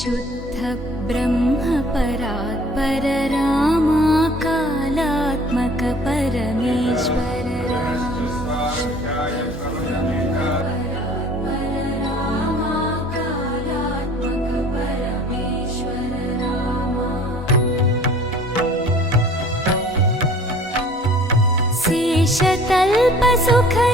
शुद्ध ब्रह्म परात्पर रामा कालात्मक परमेश्वर रामा कालात्मक परमेश्वर रामा शेषतल्प सुख